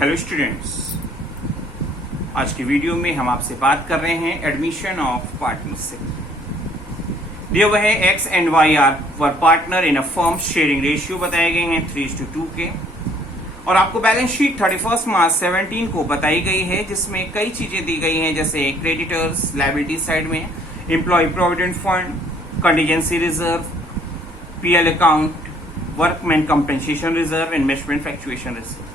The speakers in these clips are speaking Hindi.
हेलो स्टूडेंट्स, आज की वीडियो में हम आपसे बात कर रहे हैं एडमिशन ऑफ पार्टनरशिप। दिए हुए है X and Y are were partner in a firm, sharing ratio बताए गए हैं 3:2 के, और आपको बैलेंस शीट 31 मार्च 17 को बताई गई है, जिसमें कई चीजें दी गई हैं, जैसे क्रेडिटर्स, लायबिलिटी साइड में employee provident fund, contingency reserve, PL account, workman compensation reserve, investment fluctuation reserve.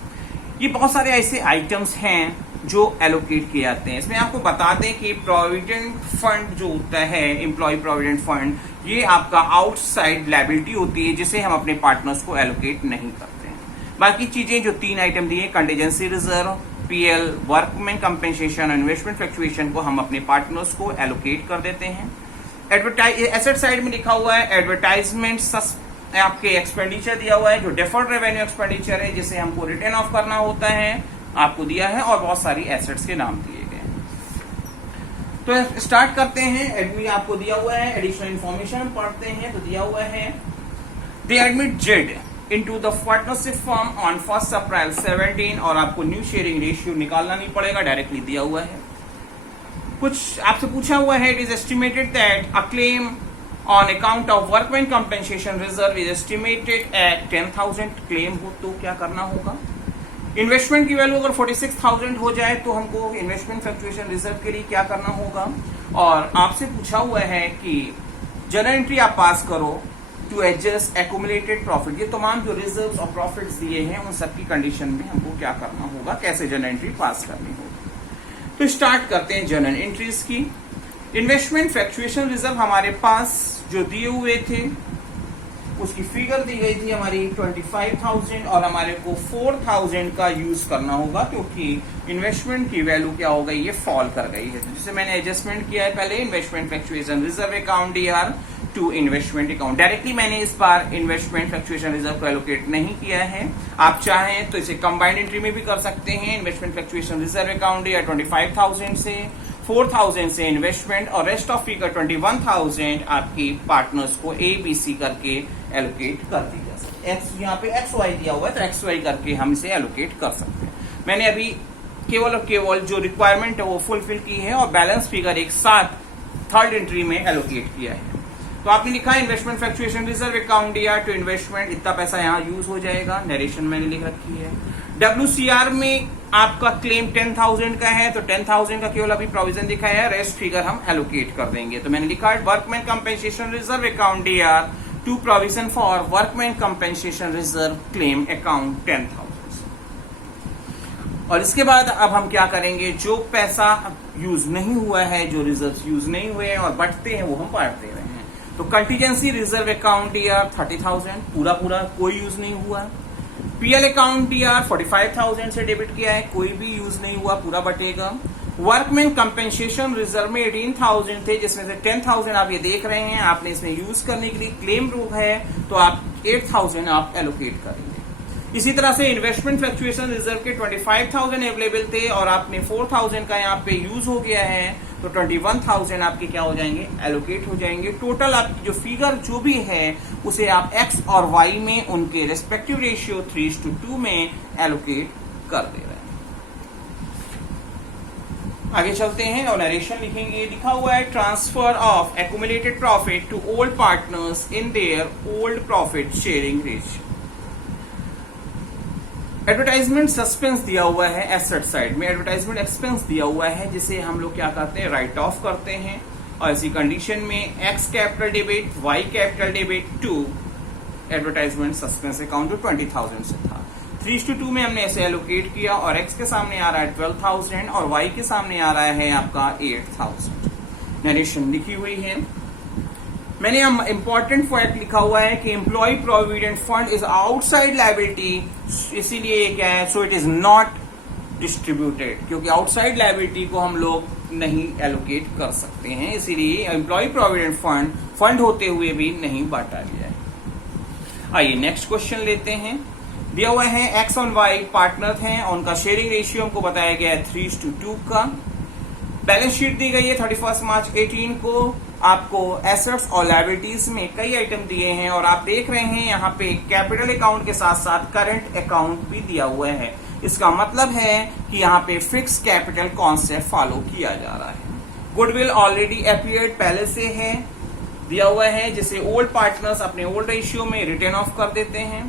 ये बहुत सारे ऐसे आइटम्स हैं जो एलोकेट किए जाते हैं। इसमें आपको बता दें कि प्रोविडेंट फंड जो होता है, एम्प्लॉय प्रोविडेंट फंड, ये आपका आउटसाइड लायबिलिटी होती है, जिसे हम अपने पार्टनर्स को एलोकेट नहीं करते हैं। बाकी चीजें जो 3 आइटम दिए, contingency reserve, PL, workman compensation और इन्वेस्टमेंट फ्लक्चुएशन, को हम अपने पार्टनर्स को एलोकेट कर देते हैं। एसेट साइड में लिखा हुआ है एडवर्टाइजमेंट, आपके एक्सपेंडिचर दिया हुआ है जो डेफर्ड रेवेन्यू एक्सपेंडिचर है, जिसे हमको रिटर्न ऑफ करना होता है, आपको दिया है, और बहुत सारी एसेट्स के नाम दिए गए हैं। तो स्टार्ट करते हैं। एडमिट आपको दिया हुआ है, एडिशनल इंफॉर्मेशन पढ़ते हैं। तो दिया हुआ है दे admit Z into the partnership firm on 1 अप्रैल 17, और आपको न्यू शेयरिंग रेशियो निकालना नहीं पड़ेगा, डायरेक्टली दिया हुआ है। कुछ आपसे पूछा हुआ है, it is estimated that a claim on account of workman compensation reserve is estimated at 10,000। Claim हो तो क्या करना होगा? इन्वेस्टमेंट की वैल्यू अगर 46,000 हो जाए तो हमको इन्वेस्टमेंट फ्लक्चुएशन रिजर्व के लिए क्या करना होगा? और आपसे पूछा हुआ है कि जर्नल एंट्री आप पास करो टू एडजस्ट एक्यूमुलेटेड प्रॉफिट। ये तमाम जो रिजर्व्स और प्रॉफिट्स दिए हैं, उन सबकी कंडीशन में हमको क्या करना होगा, कैसे जर्नल एंट्री पास करनी होगी। तो स्टार्ट करते हैं जर्नल एंट्रीज की। इन्वेस्टमेंट फ्लक्चुएशन रिजर्व हमारे पास जो दिए हुए थे, उसकी फिगर दी गई थी हमारी 25,000, और हमारे को 4,000 का यूज करना होगा, क्योंकि इन्वेस्टमेंट की वैल्यू क्या हो गई, ये फॉल कर गई है। जिसे मैंने एडजस्टमेंट किया है पहले, investment fluctuation reserve account DR to investment account. Directly मैंने इस बार इन्वेस्टमेंट फ्लक्चुएशन रिजर्व को एलोकेट नहीं किया है। आप चाहें तो इसे कंबाइंड एंट्री में भी कर सकते हैं। Investment fluctuation reserve account D R 25,000 से, 4,000 से इन्वेस्टमेंट, और रेस्ट ऑफ फिगर 21,000 आपकी पार्टनर्स को ABC करके एलोकेट कर दी जा सकती है। यहाँ पे XY दिया हुआ है, तो XY करके हम इसे एलोकेट कर सकते हैं। मैंने अभी केवल और केवल जो रिक्वायरमेंट है वो फुलफिल की है, और बैलेंस फिगर एक साथ थर्ड एंट्री में एलोकेट किया है। तो आपने लिखा है investment fluctuation reserve account DR to investment, इतना पैसा यहाँ यूज हो जाएगा। नरेशन मैंने लिख रखी है। WCR में आपका क्लेम 10,000 का है, तो 10,000 का केवल अभी प्रोविजन दिखाया है, रेस्ट फिगर हम एलोकेट कर देंगे। तो मैंने लिखा है workman compensation reserve account DR to provision for workman compensation reserve claim account 10,000। और इसके बाद अब हम क्या करेंगे, जो पैसा यूज नहीं हुआ है, जो रिजर्व यूज नहीं हुए हैं और बढ़ते हैं, वो हम बांट दे रहे हैं। तो कंटीजेंसी रिजर्व अकाउंट डीआर 30,000, पूरा कोई यूज नहीं हुआ। पीएल अकाउंट डीआर 45,000 से डेबिट किया है, कोई भी यूज नहीं हुआ, पूरा बटेगा। वर्कमैन कंपेंसेशन रिजर्व में 18,000 थे, जिसमें से 10,000 आप ये देख रहे हैं, आपने इसमें यूज करने के लिए क्लेम रूप है, तो आप 8,000 आप एलोकेट करेंगे। इसी तरह से इन्वेस्टमेंट फ्लक्चुएशन रिजर्व के 25,000 अवेलेबल थे, और आपने 4,000 का यहाँ पे यूज हो गया है, तो 21,000 आपके क्या हो जाएंगे, एलोकेट हो जाएंगे। टोटल आपकी जो फिगर जो भी है, उसे आप एक्स और वाई में उनके रेस्पेक्टिव रेशियो 3:2 में एलोकेट कर दे रहे हैं। आगे चलते हैं और नरेशन लिखेंगे। लिखा हुआ है transfer of accumulated profit to old partners in their old profit sharing ratio. Advertisement suspense दिया हुआ है एसेट साइड में, एडवर्टाइजमेंट एक्सपेंस दिया हुआ है, जिसे हम लोग क्या करते हैं, राइट ऑफ करते हैं। और ऐसी कंडीशन में X capital debit, Y capital debit to advertisement suspense account जो 20,000 से था, 3:2 में हमने ऐसे एलोकेट किया, और एक्स के सामने आ रहा है 12,000 और वाई के सामने आ रहा है आपका 8,000। नरेशन लिखी हुई है। मैंने यहाँ इंपॉर्टेंट पॉइंट लिखा हुआ है कि employee provident fund is outside liability, इसीलिए ये क्या है, so it is not distributed, क्योंकि आउटसाइड लायबिलिटी को हम लोग नहीं एलोकेट कर सकते हैं, इसीलिए एम्प्लॉय प्रोविडेंट फंड होते हुए भी नहीं बांटा गया है। आइए नेक्स्ट क्वेश्चन लेते हैं। दिया हुआ है एक्स और वाई पार्टनर हैं, और उनका शेयरिंग रेशियो हमको बताया गया है 3:2 का। बैलेंस शीट दी गई है 31 मार्च 18 को। आपको एसेट्स और लायबिलिटीज में कई आइटम दिए हैं, और आप देख रहे हैं यहाँ पे कैपिटल अकाउंट के साथ साथ करंट अकाउंट भी दिया हुआ है। इसका मतलब है कि यहाँ पे फिक्स कैपिटल कॉन्सेप्ट फॉलो किया जा रहा है। गुडविल ऑलरेडी अपीयर्ड पहले से है, दिया हुआ है, जिसे ओल्ड पार्टनर्स अपने ओल्ड रेशियो में रिटर्न ऑफ कर देते हैं।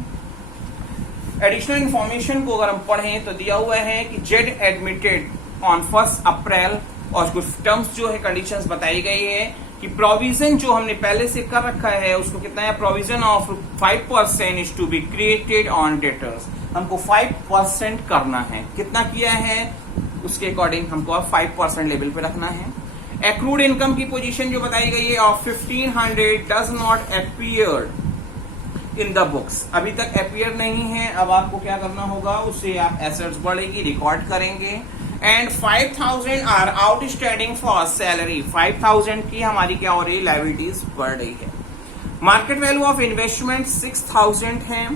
एडिशनल इंफॉर्मेशन को अगर हम पढ़ें तो दिया हुआ है कि जेड एडमिटेड ऑन 1 अप्रैल, और कुछ टर्म्स जो है कंडीशंस बताई गई है कि प्रोविजन जो हमने पहले से कर रखा है उसको कितना है, provision of 5% is to be created on debtors. हमको 5% करना है, कितना किया है उसके अकॉर्डिंग हमको 5% लेवल पे रखना है। एक्रूड इनकम की पोजीशन जो बताई गई है of 1500 does not appear in the books, अभी तक अपीयर नहीं है। अब आपको क्या करना होगा, उसे आप एसेट्स बढ़ेगी रिकॉर्ड करेंगे। And 5000 are outstanding for salary, 5000 की हमारी क्या हो रही है, लायबिलिटीज बढ़ रही है। मार्केट वैल्यू ऑफ इन्वेस्टमेंट 6000 है,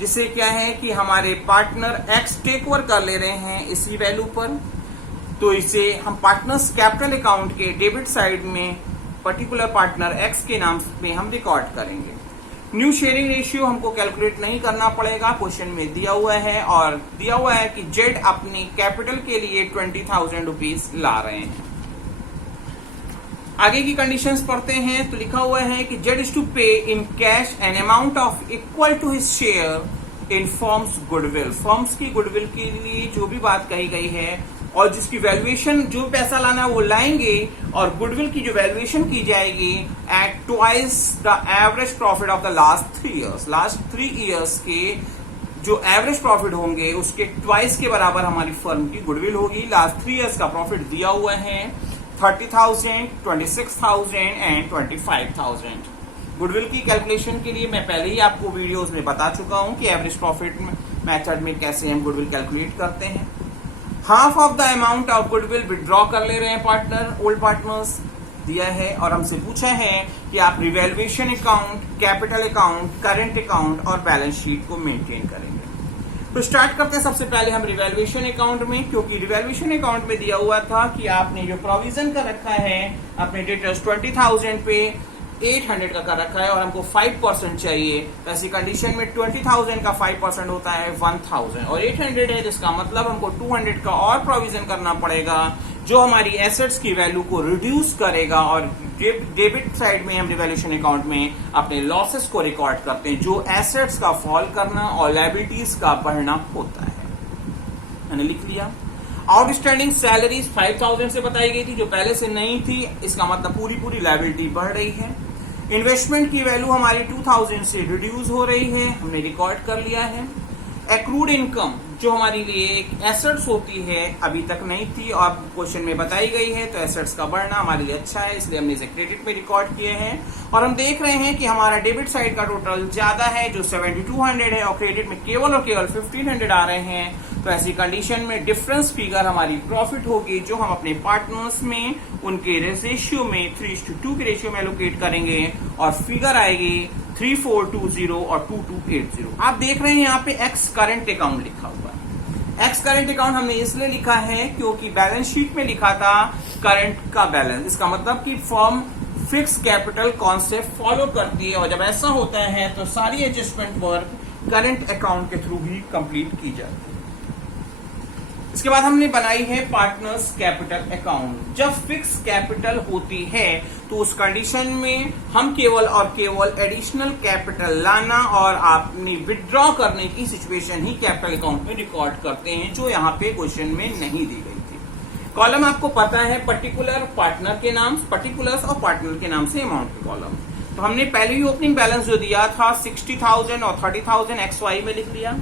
जिससे क्या है कि हमारे पार्टनर एक्स टेक ओवर कर ले रहे हैं इसी वैल्यू पर, तो इसे हम पार्टनर्स कैपिटल अकाउंट के डेबिट साइड में पर्टिकुलर पार्टनर एक्स के नाम में हम रिकॉर्ड करेंगे। न्यू शेयरिंग रेशियो हमको कैलकुलेट नहीं करना पड़ेगा, क्वेश्चन में दिया हुआ है, और दिया हुआ है कि जेड अपनी कैपिटल के लिए 20,000 रुपीज ला रहे हैं। आगे की कंडीशंस पढ़ते हैं तो लिखा हुआ है कि Z is to pay in cash an amount of equal to his share in firm's goodwill. Firm's की गुडविल के लिए जो भी बात कही गई है और जिसकी वैल्यूएशन, जो पैसा लाना है वो लाएंगे, और गुडविल की जो वैल्यूएशन की जाएगी at twice the average profit of the last 3 years. Last 3 years के जो एवरेज प्रॉफिट होंगे उसके ट्वाइस के बराबर हमारी फर्म की गुडविल होगी। लास्ट 3 ईयर्स का प्रॉफिट दिया हुआ है 30,000, 26,000 एंड 25,000। गुडविल की कैलकुलेशन के लिए मैं पहले ही आपको वीडियोस में बता चुका हूं कि एवरेज प्रॉफिट मेथड में कैसे हम गुडविल कैलकुलेट करते हैं। Half of the amount of goodwill withdraw कर ले रहे हैं पार्टनर, ओल्ड पार्टनर्स दिया है, और हमसे पूछा है कि आप revaluation account, capital account, current account और बैलेंस शीट को मेंटेन करेंगे। तो स्टार्ट करते हैं सबसे पहले हम रिवैल्यूएशन अकाउंट में, क्योंकि रिवैल्यूएशन अकाउंट में दिया हुआ था कि आपने जो प्रोविजन का रखा है अपने डेटर्स 20,000 पे 800 का कर रखा है और हमको 5% चाहिए, तो ऐसी कंडीशन में 20,000 का 5% होता है 1,000 और 800 है, जिसका मतलब हमको 200 का और प्रोविजन करना पड़ेगा जो हमारी एसेट्स की वैल्यू को रिड्यूस करेगा। और डेबिट साइड में हम रिवैल्यूएशन अकाउंट में अपने लॉसेस को रिकॉर्ड करते हैं, जो एसेट्स का फॉल करना और लायबिलिटीज का बढ़ना होता है। मैंने लिख लिया। आउटस्टैंडिंग सैलरीज 5,000 से बताई गई थी जो पहले से नहीं थी, इसका मतलब पूरी लायबिलिटी बढ़ रही है। इन्वेस्टमेंट की वैल्यू हमारी 2,000 से रिड्यूस हो रही है, हमने रिकॉर्ड कर लिया है। एक्रूड इनकम जो हमारे लिए एक एसेट्स होती है, अभी तक नहीं थी और क्वेश्चन में बताई गई है, तो एसेट्स का बढ़ना हमारे लिए अच्छा है, इसलिए हमने इसे क्रेडिट में रिकॉर्ड किए हैं। और हम देख रहे हैं कि हमारा डेबिट साइड का टोटल ज्यादा है जो 7,200 है और क्रेडिट में केवल और केवल 1,500 आ रहे हैं। तो ऐसी कंडीशन में डिफरेंस फिगर हमारी प्रॉफिट होगी, जो हम अपने पार्टनर्स में उनके रेशियो में 3:2 के रेशियो में एलोकेट करेंगे और फिगर आएगी 3,420 और 2,280। आप देख रहे हैं यहाँ पे एक्स करंट अकाउंट लिखा हुआ है। एक्स करंट अकाउंट हमने इसलिए लिखा है क्योंकि बैलेंस शीट में लिखा था करंट का बैलेंस, इसका मतलब कि firm fix capital concept follow करती है और जब ऐसा होता है तो सारी एडजस्टमेंट वर्क करंट अकाउंट के थ्रू ही कंप्लीट की जाती है। इसके बाद हमने बनाई है पार्टनर्स कैपिटल अकाउंट। जब फिक्स कैपिटल होती है तो उस कंडीशन में हम केवल और केवल एडिशनल कैपिटल लाना और अपनी विड्रॉ करने की सिचुएशन ही कैपिटल अकाउंट में रिकॉर्ड करते हैं, जो यहाँ पे क्वेश्चन में नहीं दी गई थी। कॉलम आपको पता है पर्टिकुलर पार्टनर के नाम, पर्टिकुलर्स और पार्टनर के नाम से अमाउंट के कॉलम। तो हमने पहले ही ओपनिंग बैलेंस जो दिया था 60,000 और 30,000 XY में लिख लिया।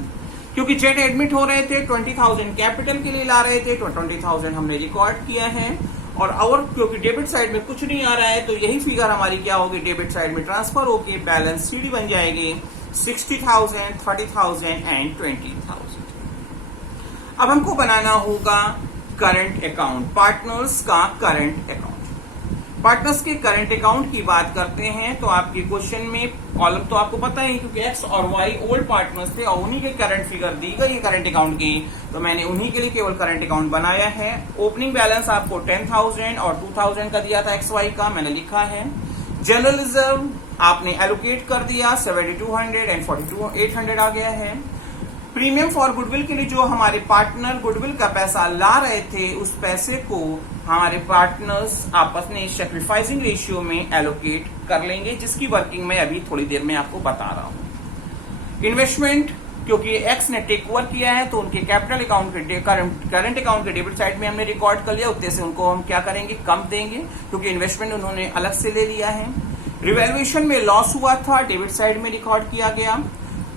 क्योंकि जेड एडमिट हो रहे थे 20,000 कैपिटल के लिए ला रहे थे तो 20,000 हमने रिकॉर्ड किया है। और क्योंकि डेबिट साइड में कुछ नहीं आ रहा है तो यही फिगर हमारी क्या होगी, डेबिट साइड में ट्रांसफर होकर बैलेंस सीडी बन जाएगी 60,000, 30,000 एंड 20,000। अब हमको बनाना होगा करंट अकाउंट, पार्टनर्स का करंट अकाउंट। पार्टनर्स के करंट अकाउंट की बात करते हैं तो आपके क्वेश्चन में कॉलम तो आपको पता है क्योंकि एक्स और वाई ओल्ड पार्टनर्स थे और उन्हीं के करंट फिगर दी गई है करंट अकाउंट की, तो मैंने उन्हीं के लिए केवल करंट अकाउंट बनाया है। ओपनिंग बैलेंस आपको 10,000 और 2,000 का दिया था एक्स वाई का, मैंने लिखा है। जनरल रिजर्व आपने एलोकेट कर दिया 7,200 एंड 42,800 आ गया है। प्रीमियम फॉर गुडविल के लिए जो हमारे पार्टनर गुडविल का पैसा ला रहे थे, उस पैसे को हमारे पार्टनर्स आपस में सैक्रिफाइसिंग रेशियो में एलोकेट कर लेंगे, जिसकी वर्किंग मैं अभी थोड़ी देर में आपको बता रहा हूं। इन्वेस्टमेंट, क्योंकि एक्स ने टेक ओवर किया है तो उनके कैपिटल अकाउंट के करंट अकाउंट के डेबिट साइड में हमने रिकॉर्ड कर लिया, उतने से उनको हम क्या करेंगे, कम देंगे, क्योंकि इन्वेस्टमेंट उन्होंने अलग से ले लिया है। रिवैल्यूएशन में लॉस हुआ था, डेबिट साइड में रिकॉर्ड किया गया।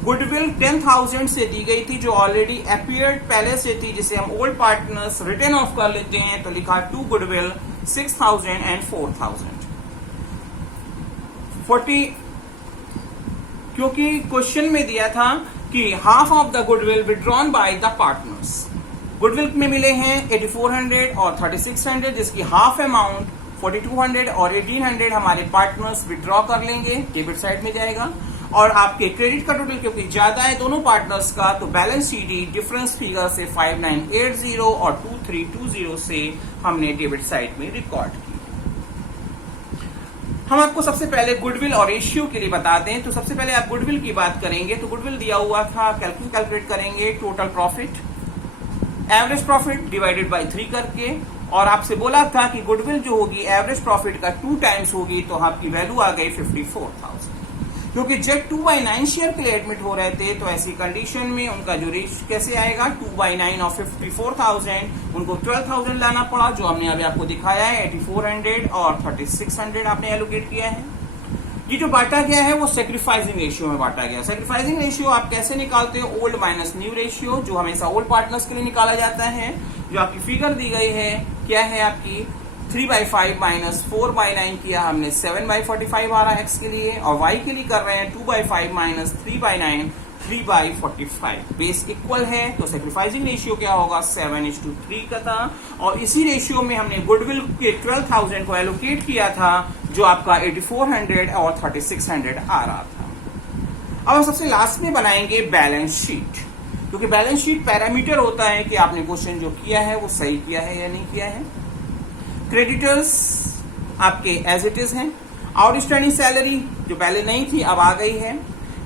गुडविल 10,000 से दी गई थी जो ऑलरेडी अपीयर्ड पहले से थी, जिसे हम ओल्ड पार्टनर्स रिटर्न ऑफ कर लेते हैं, तो लिखा टू गुडविल 6,000 एंड 4,000। क्योंकि क्वेश्चन में दिया था कि half of the goodwill withdrawn by the partners, goodwill में मिले हैं 8400 और 3600, जिसकी हाफ अमाउंट 4200 और 1800 हमारे पार्टनर्स विड्रॉ कर लेंगे, डेबिट साइड में जाएगा। और आपके क्रेडिट का टोटल क्योंकि ज्यादा है दोनों पार्टनर्स का, तो बैलेंस शीट डिफरेंस फिगर से 5980 और 2320 से हमने डेबिट साइड में रिकॉर्ड की। हम आपको सबसे पहले गुडविल और रेशियो के लिए बता दें, तो सबसे पहले आप गुडविल की बात करेंगे तो गुडविल दिया हुआ था, कैलकुलेट करेंगे total profit, average profit divided by 3 करके, और आपसे बोला था कि गुडविल जो होगी एवरेज प्रॉफिट का 2 टाइम्स होगी, तो आपकी वैल्यू आ गई 54,000। क्योंकि जब 2/9 शेयर के लिए एडमिट हो रहे थे, तो ऐसी कंडीशन में उनका जो रेशियो कैसे आएगा, 2/9 ऑफ 54,000, उनको 12,000 लाना पड़ा, जो हमने अभी आपको दिखाया है। 8400 और 3600 आपने एलोकेट किया है। ये जो बांटा गया है वो सैक्रिफाइसिंग रेशियो में बांटा गया। सैक्रिफाइसिंग रेशियो आप कैसे निकालते हो, ओल्ड माइनस न्यू रेशियो, जो हमेशा ओल्ड पार्टनर्स के लिए निकाला जाता है। जो आपकी फिगर दी गई है क्या है, आपकी 3/5 माइनस 4/9 किया हमने, 7/45 आ रहा है एक्स के लिए, और वाई के लिए कर रहे हैं 2/5 माइनस 3/9, 3/45। बेस इक्वल है, तो सैक्रिफाइसिंग रेशियो क्या होगा, 7:3 का था। और इसी रेशियो में हमने गुडविल के 12,000 को एलोकेट किया था, जो आपका 8400 और 3600 आ रहा था। अब हम सबसे लास्ट में बनाएंगे बैलेंस शीट, क्योंकि बैलेंस शीट पैरामीटर होता है कि आपने क्वेश्चन जो किया है वो सही किया है या नहीं किया है। क्रेडिटर्स आपके एज इट इज हैं। आउटस्टैंडिंग सैलरी जो पहले नहीं थी अब आ गई है।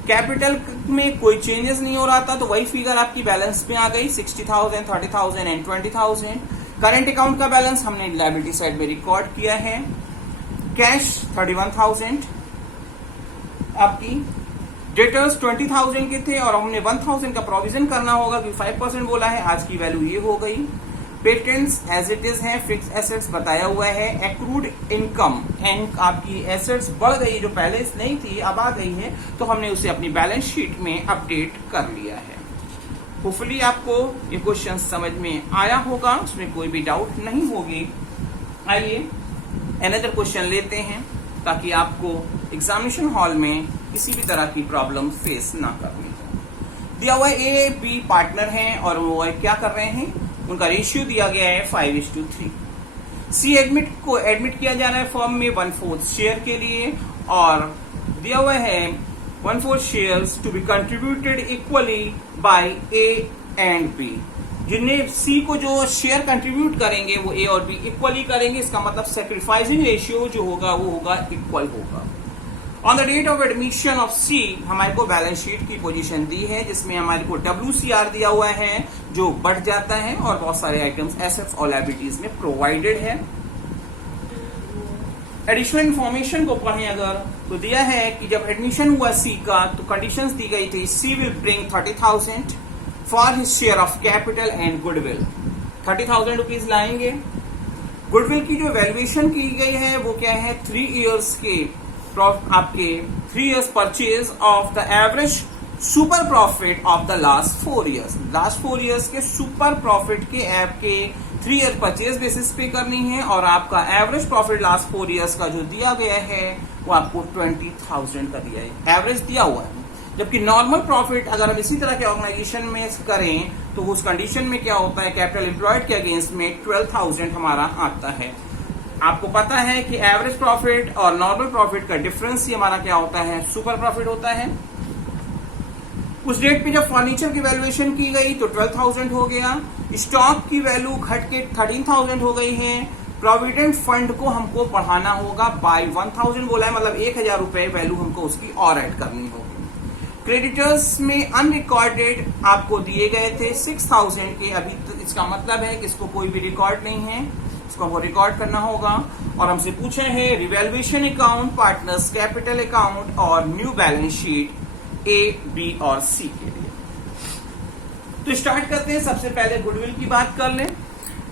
कैपिटल में कोई चेंजेस नहीं हो रहा था, तो वही फिगर आपकी बैलेंस में आ गई, 60,000, 30,000 एंड 20,000। करंट अकाउंट का बैलेंस हमने लायबिलिटी साइड में रिकॉर्ड किया है। कैश 31,000 आपकी। डेटर्स 20,000 के थे और हमने 1,000 का प्रोविजन करना होगा, क्योंकि 5% बोला है, आज की वैल्यू ये हो गई। पेटेंट्स एज इट इज है, फिक्स एसेट्स बताया हुआ है। एक्रूड इनकम एंड आपकी एसेट्स बढ़ गई, जो पहले नहीं थी अब आ गई है, तो हमने उसे अपनी बैलेंस शीट में अपडेट कर लिया है। होपफुली आपको ये क्वेश्चन समझ में आया होगा, उसमें कोई भी डाउट नहीं होगी। आइए अनदर क्वेश्चन लेते हैं, ताकि आपको एग्जामिनेशन हॉल में किसी भी तरह की प्रॉब्लम फेस ना करनी हो। दिया हुआ ए बी पार्टनर हैं और वो क्या कर रहे हैं, उनका रेशियो दिया गया है 5:3। सी एडमिट किया जा रहा है फर्म में 1/4 शेयर के लिए, और दिया हुआ है 1/4 shares to be contributed equally by A and B. जिन्हें सी को जो शेयर कंट्रीब्यूट करेंगे वो ए और बी इक्वली करेंगे। इसका मतलब सैक्रिफाइसिंग रेशियो जो होगा वो होगा इक्वल होगा। On the date of admission of C हमारे को बैलेंस शीट की पोजीशन दी है, जिसमें हमारे को WCR दिया हुआ है जो बढ़ जाता है, और बहुत सारे आइटम्स एसेट्स और लायबिलिटीज में प्रोवाइडेड है। एडिशनल इंफॉर्मेशन को पढ़ें अगर, तो दिया है कि जब एडमिशन हुआ सी का, तो कंडीशंस दी गई थी, C will bring 30,000 for his share of capital and goodwill. 30,000 rupees लाएंगे। गुडविल की जो वैल्यूएशन की गई है वो क्या है, 3 इयर्स के आपके 3 years purchase of the average super profit of the last 4 years. Last 4 years के सुपर प्रॉफिट के ऐप के 3 ईयर परचेज बेसिस पे करनी है, और आपका एवरेज प्रॉफिट लास्ट 4 इयर्स का जो दिया गया है वो आपको 20,000 का दिया है, एवरेज दिया हुआ है। जबकि नॉर्मल प्रॉफिट अगर हम इसी तरह के ऑर्गेनाइजेशन में करें, तो उस कंडीशन में क्या होता है, कैपिटल एम्प्लॉयड के अगेंस्ट में 12,000 हमारा आता है। आपको पता है कि एवरेज प्रॉफिट और नॉर्मल प्रॉफिट का डिफरेंस ही हमारा क्या होता है, सुपर प्रॉफिट होता है। उस डेट पे जब फर्नीचर की वैल्यूएशन की गई तो 12,000 हो गया। स्टॉक की वैल्यू घट के 13,000 हो गई है। प्रोविडेंट फंड को हमको बढ़ाना होगा बाय 1,000 बोला है, मतलब 1,000 रुपए वैल्यू हमको उसकी और ऐड करनी होगी। क्रेडिटर्स में अनरिकॉर्डेड आपको दिए गए थे 6000 के, अभी तो इसका मतलब है कि इसको कोई भी रिकॉर्ड नहीं है, इसको वो रिकॉर्ड करना होगा। और हमसे पूछे हैं revaluation account, partners capital account और न्यू बैलेंस शीट ए, बी और सी के लिए। तो स्टार्ट करते हैं। सबसे पहले गुडविल की बात कर लें।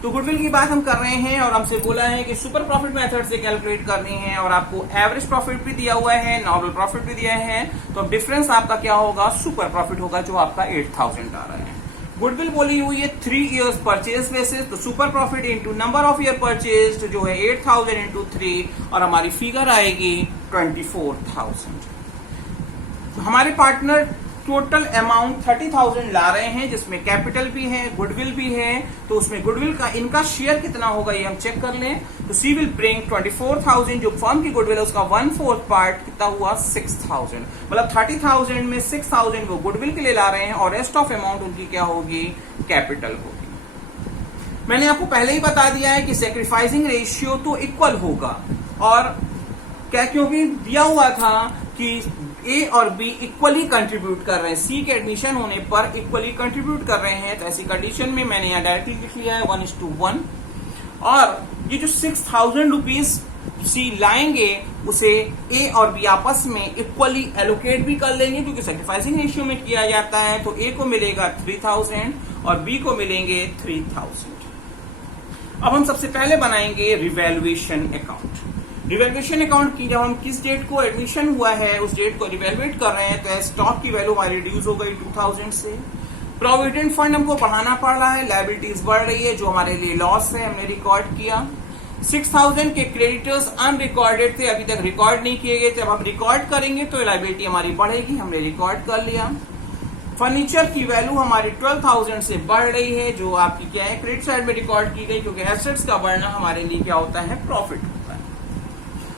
तो गुडविल की बात हम कर रहे हैं और हमसे बोला है कि सुपर प्रॉफिट मेथड से कैलकुलेट करनी है और आपको एवरेज प्रॉफिट भी दिया हुआ है, नॉर्मल प्रॉफिट भी दिया है। तो अब डिफरेंस आपका क्या होगा, सुपर प्रॉफिट होगा जो आपका 8000 आ रहा है। गुडविल बोली हुई है 3 इयर्स परचेज बेसिस, तो super profit into number of year purchase जो है 8000 इंटू 3 और हमारी फिगर आएगी 24000। हमारे पार्टनर टोटल अमाउंट 30,000 ला रहे हैं जिसमें कैपिटल भी है, गुडविल भी है। तो उसमें गुडविल का इनका शेयर कितना होगा ये हम चेक कर लें। तो सी विल ब्रिंग 24,000, जो फर्म की गुडविल है उसका 1/4 पार्ट कितना हुआ 6,000, मतलब 30,000 में 6,000 वो गुडविल के लिए ला रहे हैं और रेस्ट ऑफ अमाउंट उनकी क्या होगी, कैपिटल होगी। मैंने आपको पहले ही बता दिया है कि सेक्रीफाइसिंग रेशियो तो इक्वल होगा, और क्या क्योंकि दिया हुआ था कि ए और बी इक्वली कंट्रीब्यूट कर रहे हैं, सी के एडमिशन होने पर इक्वली कंट्रीब्यूट कर रहे हैं। तो ऐसी कंडीशन में मैंने यहाँ डायरेक्टली लिख लिया है 1:1। और ये जो 6,000 रुपीज सी लाएंगे उसे ए और बी आपस में इक्वली एलोकेट भी कर लेंगे, क्योंकि सेक्रीफाइसिंग रेशियो में किया जाता है। तो ए को मिलेगा 3,000 और बी को मिलेंगे 3,000। अब हम सबसे पहले बनाएंगे रिवैल्यूएशन अकाउंट। रिवैल्यूएशन अकाउंट की जब हम किस डेट को एडमिशन हुआ है उस डेट को रिवैल्यूएट कर रहे हैं, तो स्टॉक की वैल्यू हमारी रिड्यूस हो गई 2000 से। प्रोविडेंट फंड हमको बढ़ाना पड़ रहा है, लायबिलिटीज बढ़ रही है जो हमारे लिए लॉस है, हमने रिकॉर्ड किया। 6,000 के क्रेडिटर्स अनरिकॉर्डेड थे, अभी तक रिकॉर्ड नहीं किए गए थे। अब हम रिकॉर्ड करेंगे तो लायबिलिटी हमारी बढ़ेगी, हमने रिकॉर्ड कर लिया। फर्नीचर की वैल्यू हमारी 12,000 से बढ़ रही है, जो आपकी क्या है, क्रेडिट साइड में रिकॉर्ड की गई, क्योंकि एसेट्स का बढ़ना हमारे लिए क्या होता है, प्रॉफिट होता है।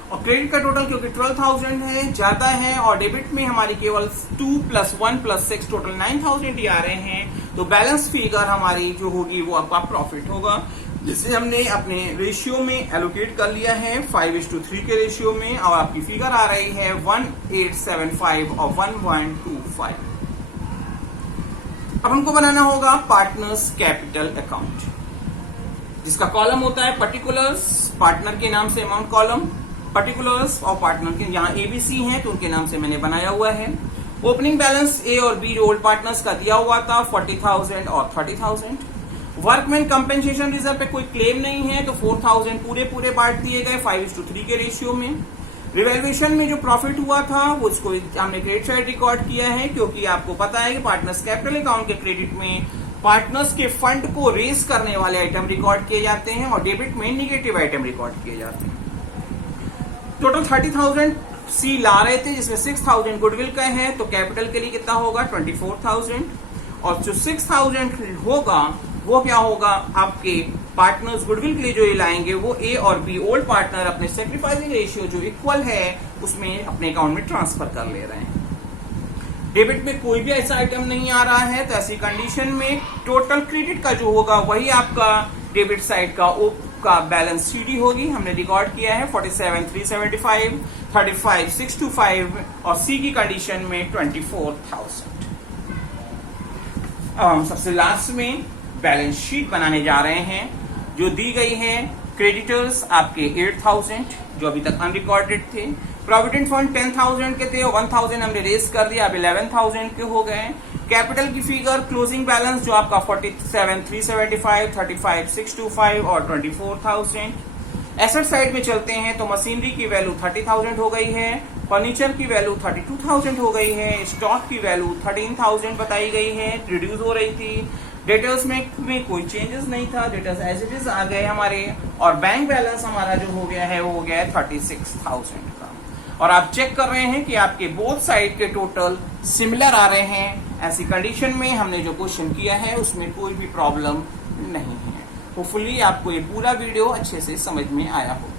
और क्रेडिट का टोटल क्योंकि 12,000 है, ज्यादा है, और डेबिट में हमारी केवल 2 + 1 + 6 टोटल 9,000 ही आ रहे हैं। तो बैलेंस फिगर हमारी जो होगी वो आपका प्रॉफिट होगा, जिसे हमने अपने रेशियो में एलोकेट कर लिया है 5:3 के रेशियो में, और आपकी फिगर आ रही है 1875 और 1.25। अब हमको बनाना होगा पार्टनर्स कैपिटल अकाउंट, जिसका कॉलम होता है पर्टिकुलर्स, पार्टनर के नाम से अमाउंट कॉलम, पर्टिकुलर्स और पार्टनर के, यहाँ एबीसी हैं तो उनके नाम से मैंने बनाया हुआ है। ओपनिंग बैलेंस ए और बी ओल्ड पार्टनर्स का दिया हुआ था 40,000 और 30,000। वर्कमैन कंपेंसेशन रिजर्व पे कोई क्लेम नहीं है, तो 4,000 पूरे बांट दिए गए 5:3 के रेशियो में। रिवैल्यूएशन में जो प्रॉफिट हुआ था वो उसको हमने क्रेडिट साइड रिकॉर्ड किया है, क्योंकि आपको पता है कि पार्टनर्स कैपिटल अकाउंट के क्रेडिट में पार्टनर्स के फंड को रेज करने वाले आइटम रिकॉर्ड किए जाते हैं और डेबिट में निगेटिव आइटम रिकॉर्ड किए जाते हैं। टोटल 30,000 सी ला रहे थे, जिसमें 6,000 गुडविल का है, तो कैपिटल के लिए कितना होगा 24,000, और जो 6,000 होगा वो क्या होगा, आपके पार्टनर्स गुडविल के लिए जो ये लाएंगे वो ए और बी ओल्ड पार्टनर अपने सेक्रीफाइसिंग रेशियो जो इक्वल है उसमें अपने अकाउंट में ट्रांसफर कर ले रहे हैं। डेबिट में कोई भी ऐसा आइटम नहीं आ रहा है, तो ऐसी कंडीशन में टोटल क्रेडिट का जो होगा वही आपका डेबिट साइड का बैलेंस सीडी होगी। हमने रिकॉर्ड किया है 47,375, 35,625 और सी की कंडीशन में 24,000। अब हम सबसे लास्ट में बैलेंस शीट बनाने जा रहे हैं, जो दी गई है। क्रेडिटर्स आपके 8,000 जो अभी तक अनरिकॉर्डेड थे, प्रोविडेंट फंड 10,000 के थे, 1,000 हमने रेज कर दिया, अब 11,000 के हो गए। कैपिटल की फिगर क्लोजिंग बैलेंस जो आपका 47,375, 35,625 और 24,000। एसेट साइड में चलते हैं तो मशीनरी की वैल्यू 30,000 हो गई है, फर्नीचर की वैल्यू 32,000 हो गई है, स्टॉक की वैल्यू 13,000 बताई गई है, रिड्यूस हो रही थी। डेटर्स में कोई चेंजेस नहीं था, डेटर्स एज इट इज आ गए हमारे, और बैंक बैलेंस हमारा जो हो गया है वो हो गया है 36,000 का। और आप चेक कर रहे हैं कि आपके बोथ साइड के टोटल सिमिलर आ रहे हैं। ऐसी कंडीशन में हमने जो क्वेश्चन किया है उसमें कोई भी प्रॉब्लम नहीं है। होपफुली आपको ये पूरा वीडियो अच्छे से समझ में आया होगा।